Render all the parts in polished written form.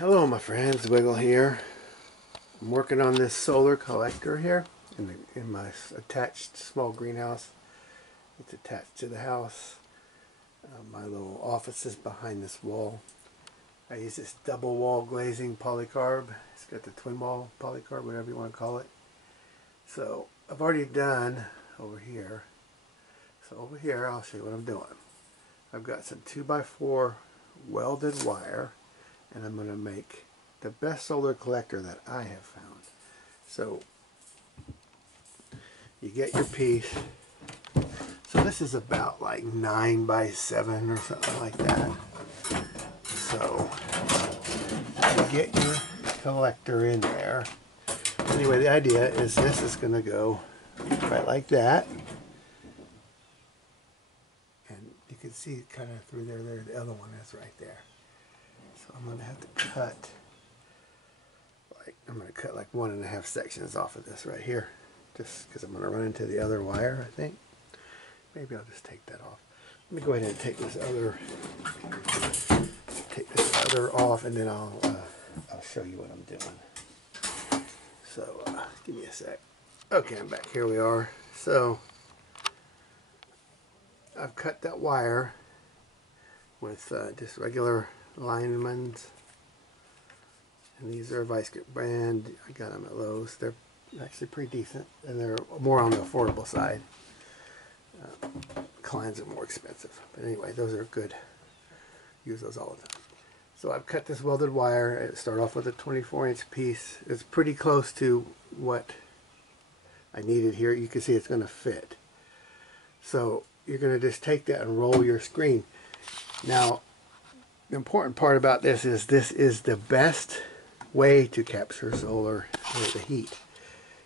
Hello my friends, Wiggle here. I'm working on this solar collector here in my attached small greenhouse. It's attached to the house. My little office is behind this wall. I use this double wall glazing polycarb. It's got the twin wall polycarb, whatever you want to call it. So I've already done over here. So over here I'll show you what I'm doing. I've got some 2x4 welded wire, and I'm going to make the best solar collector that I have found. So you get your piece. So this is about like 9x7 or something like that. So you get your collector in there. Anyway, the idea is this is going to go right like that. And you can see kind of through there, the other one is right there. So I'm going to have to cut, I'm going to cut like 1.5 sections off of this right here. Just because I'm going to run into the other wire, I think. Maybe I'll just take that off. Let me go ahead and take this other off, and then I'll show you what I'm doing. So give me a sec. Okay, I'm back. Here we are. So I've cut that wire with just regular linemen's, and these are Vice Grip brand. I got them at Lowe's. They're actually pretty decent, and they're more on the affordable side. Kleins are more expensive, but anyway, those are good. Use those all the time. So I've cut this welded wire. I start off with a 24-inch piece. It's pretty close to what I needed here. You can see it's going to fit. So you're going to just take that and roll your screen. Now, the important part about this is the best way to capture solar the heat.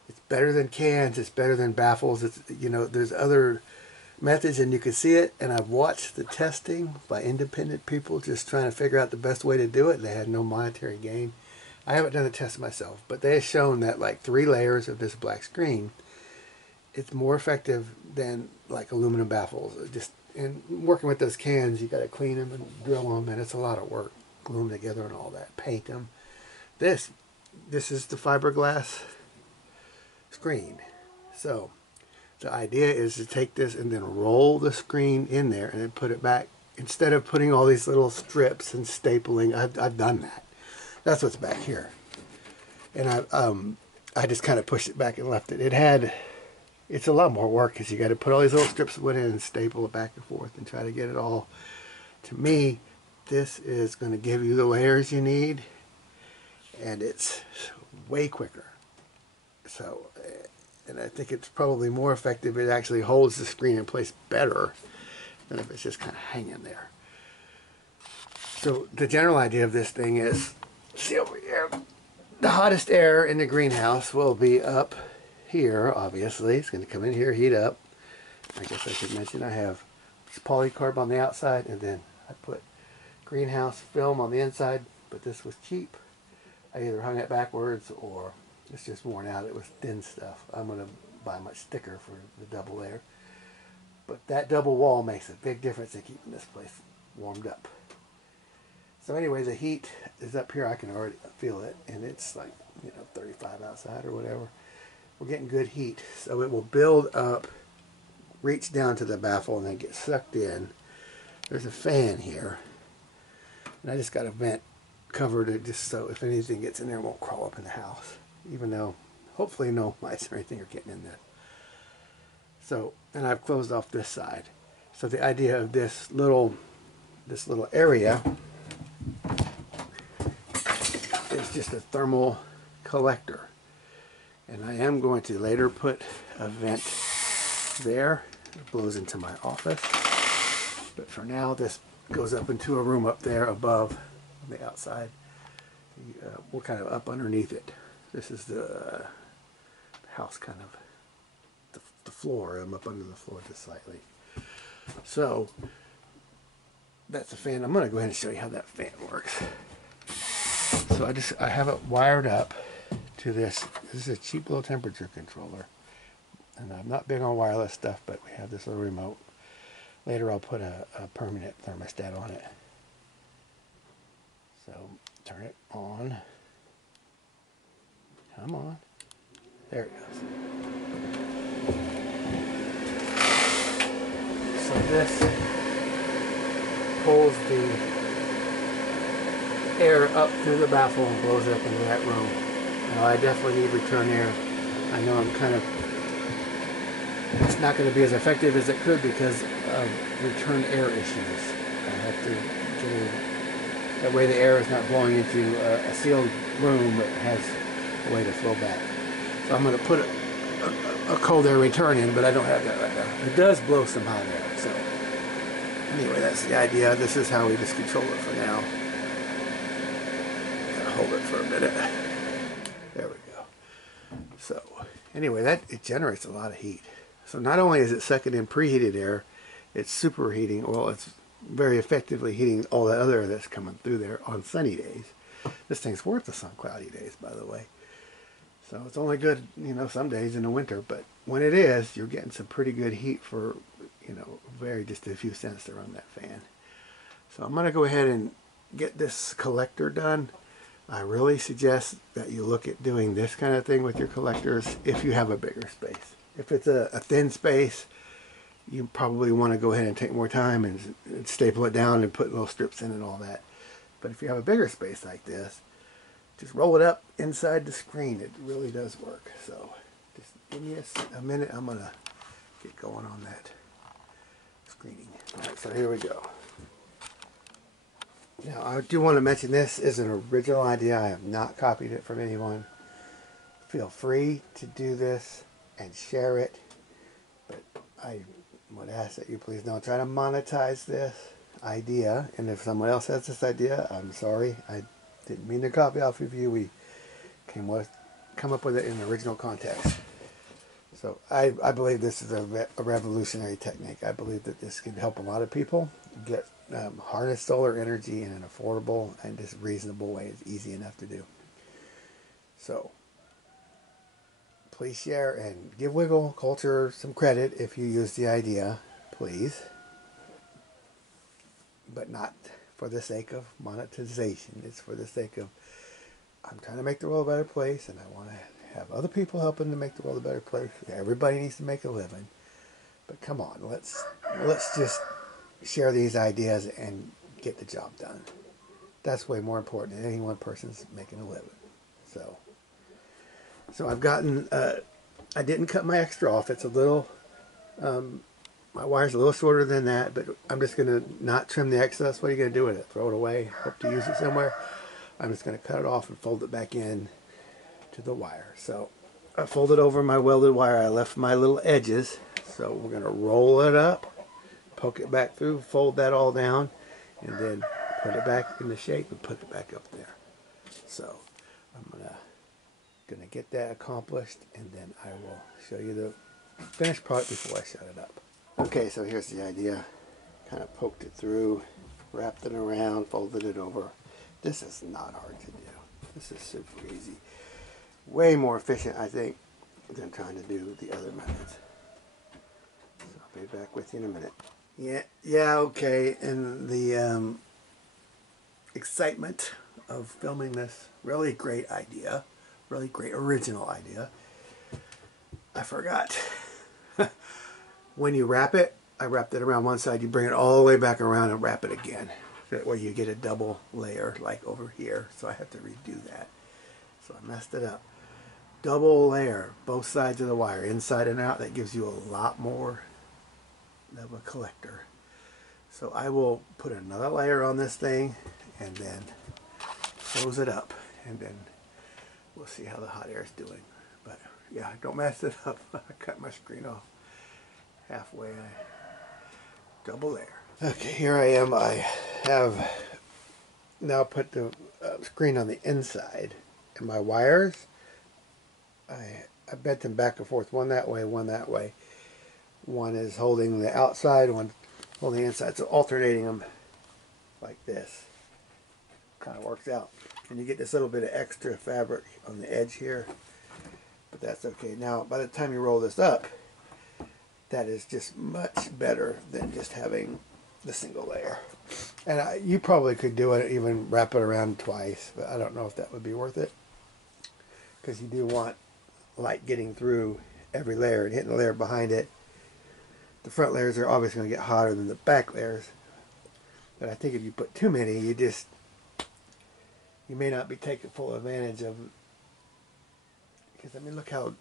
It's better than cans. It's better than baffles. It's, you know, there's other methods, and you can see it. And I've watched the testing by independent people just trying to figure out the best way to do it. They had no monetary gain. I haven't done the test myself, but they have shown that like 3 layers of this black screen, it's more effective than like aluminum baffles. And working with those cans, you got to clean them and drill them, and it's a lot of work. Glue them together and all that. Paint them. This is the fiberglass screen. So the idea is to take this and then roll the screen in there and then put it back. Instead of putting all these little strips and stapling, I've done that. That's what's back here. And I just kind of pushed it back and left it. It's a lot more work because you got to put all these little strips of wood in and staple it back and forth and try to get it all. To me, this is going to give you the layers you need, and it's way quicker. So, and I think it's probably more effective. It actually holds the screen in place better than if it's just kind of hanging there. So the general idea of this thing is, see over here, the hottest air in the greenhouse will be up here, obviously. It's going to come in here, heat up. I guess I should mention I have this polycarb on the outside, and then I put greenhouse film on the inside, but this was cheap. I either hung it backwards or it's just worn out. It was thin stuff. I'm going to buy much thicker for the double layer. But that double wall makes a big difference in keeping this place warmed up. So anyway, the heat is up here. I can already feel it, and it's like, 35 outside or whatever. We're getting good heat. So it will build up, reach down to the baffle, and then get sucked in. There's a fan here, and I just got a vent covered it just so if anything gets in there, it won't crawl up in the house. Even though hopefully no mice or anything are getting in there. So, and I've closed off this side. So the idea of this little area is just a thermal collector. And I am going to later put a vent there. It blows into my office. But for now, this goes up into a room up there above on the outside. We're kind of up underneath it. This is the house, kind of the floor. I'm up under the floor just slightly. So that's the fan. I'm going to go ahead and show you how that fan works. So I have it wired up to this. This is a cheap little temperature controller. And I'm not big on wireless stuff, but we have this little remote. Later I'll put a permanent thermostat on it. So turn it on. down. Come on. There it goes. So this pulls the air up through the baffle and blows it up into that room. Now I definitely need return air. I know I'm kind of, it's not going to be as effective as it could because of return air issues. I have to get it, that way the air is not blowing into a sealed room, but has a way to flow back. So I'm going to put a cold air return in, but I don't have that right now. It does blow some hot air, so anyway, that's the idea. This is how we just control it for now. Gotta hold it for a minute. There we go. So anyway, it generates a lot of heat. So not only is it sucking in preheated air, it's superheating. Well, it's very effectively heating all the other air that's coming through there on sunny days. This thing's worthless on cloudy days, by the way. So it's only good, you know, some days in the winter, but when it is, you're getting some pretty good heat for, you know, just a few cents to run that fan. So I'm going to go ahead and get this collector done. I really suggest that you look at doing this kind of thing with your collectors if you have a bigger space. If it's a thin space, you probably want to go ahead and take more time and staple it down and put little strips in and all that. But if you have a bigger space like this, just roll it up inside the screen. It really does work. So just give me a minute. I'm going to get going on that screening. All right, so here we go. Now, I do want to mention this is an original idea. I have not copied it from anyone. Feel free to do this and share it. But I would ask that you please don't try to monetize this idea. And if someone else has this idea, I'm sorry. I didn't mean to copy off of you. We come up with it in the original context. So I believe this is a revolutionary technique. I believe that this can help a lot of people get harness solar energy in an affordable and just reasonable way. It's easy enough to do. So please share and give Wiggle Culture some credit if you use the idea, please. But not for the sake of monetization. It's for the sake of, I'm trying to make the world a better place, and I want to have other people helping to make the world a better place. Everybody needs to make a living. But come on, let's just share these ideas and get the job done. That's way more important than any one person's making a living. So I've gotten, I didn't cut my extra off. It's a little, my wire's a little shorter than that, but I'm just going to not trim the excess. What are you going to do with it? Throw it away? Hope to use it somewhere? I'm just going to cut it off and fold it back in to the wire. So I folded over my welded wire. I left my little edges. So we're going to roll it up, poke it back through, fold that all down, and then put it back into shape and put it back up there. So I'm gonna get that accomplished, and then I will show you the finished product before I shut it up. Okay, so here's the idea. Kind of poked it through, wrapped it around, folded it over. This is not hard to do. This is super easy. Way more efficient, I think, than trying to do the other methods. So I'll be back with you in a minute. Yeah, okay. And the excitement of filming this really great idea, really great original idea, I forgot. When you wrap it, I wrapped it around one side, you bring it all the way back around and wrap it again. That way you get a double layer like over here. So I have to redo that. So I messed it up. Double layer, both sides of the wire, inside and out. That gives you a lot more of a collector. So I will put another layer on this thing and then close it up, and then we'll see how the hot air is doing. But yeah, don't mess it up. I cut my screen off halfway. Double layer. Okay, here I am. I have now put the screen on the inside, and my wires, I bent them back and forth, one that way, one that way. One is holding the outside, one holding the inside, so alternating them like this kind of works out. And you get this little bit of extra fabric on the edge here, but that's okay. Now, by the time you roll this up, that is just much better than just having the single layer. And you probably could do it, even wrap it around twice, but I don't know if that would be worth it, because you do want light getting through every layer and hitting the layer behind it. The front layers are obviously going to get hotter than the back layers, but I think if you put too many, you may not be taking full advantage of. Because I mean, look how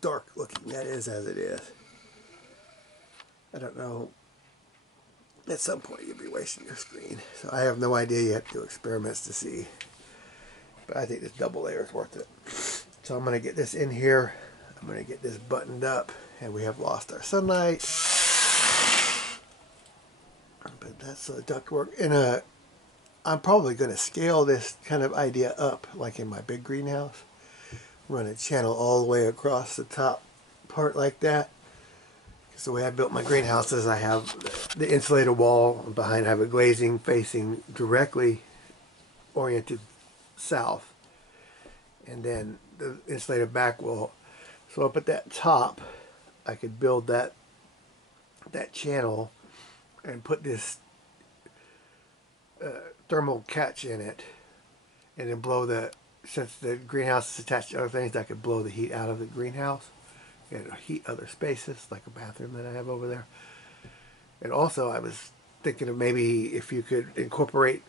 dark looking that is as it is. I don't know. At some point, you'll be wasting your screen. So I have no idea. You have to do experiments to see. But I think this double layer is worth it. So I'm going to get this in here. I'm going to get this buttoned up. And we have lost our sunlight. But that's the duct work. And I'm probably going to scale this kind of idea up, like in my big greenhouse. Run a channel all the way across the top part like that. So the way I built my greenhouses, I have the insulated wall behind. I have a glazing facing directly oriented south, and then the insulated back wall. So up at that top, I could build that channel and put this thermal catch in it, and then blow the. Since the greenhouse is attached to other things, I could blow the heat out of the greenhouse and heat other spaces, like a bathroom that I have over there. And also, I was thinking of maybe if you could incorporate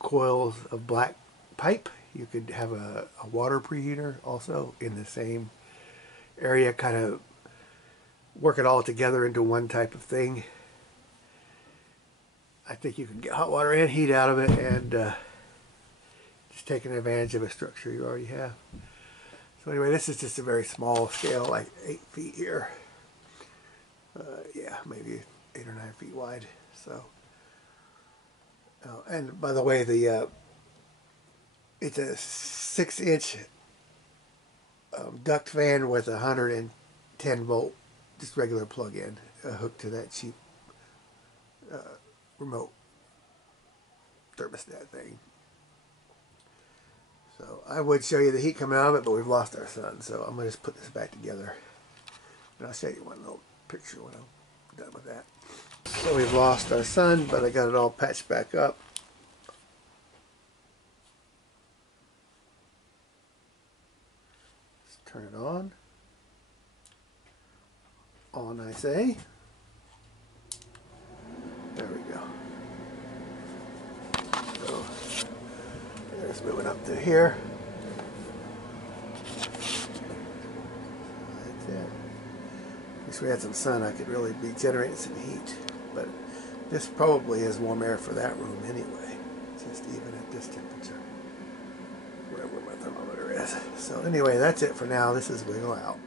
coils of black pipe, you could have a water preheater also in the same area, kind of work it all together into one type of thing. I think you can get hot water and heat out of it, and just taking advantage of a structure you already have. So anyway, this is just a very small scale, like 8 feet here. Yeah, maybe 8 or 9 feet wide. So, and by the way, it's a 6-inch duct fan with a 110 volt, just regular plug-in, hooked to that cheap remote thermostat thing. So I would show you the heat coming out of it, but we've lost our sun. So I'm going to just put this back together. And I'll show you one little picture when I'm done with that. So we've lost our sun, but I got it all patched back up. Let's turn it on. On, I say. There we go. So there's moving up to here. That's it. Wish we had some sun. I could really be generating some heat. But this probably is warm air for that room anyway. Just even at this temperature. Wherever my thermometer is. So anyway, that's it for now. This is Wiggle Out.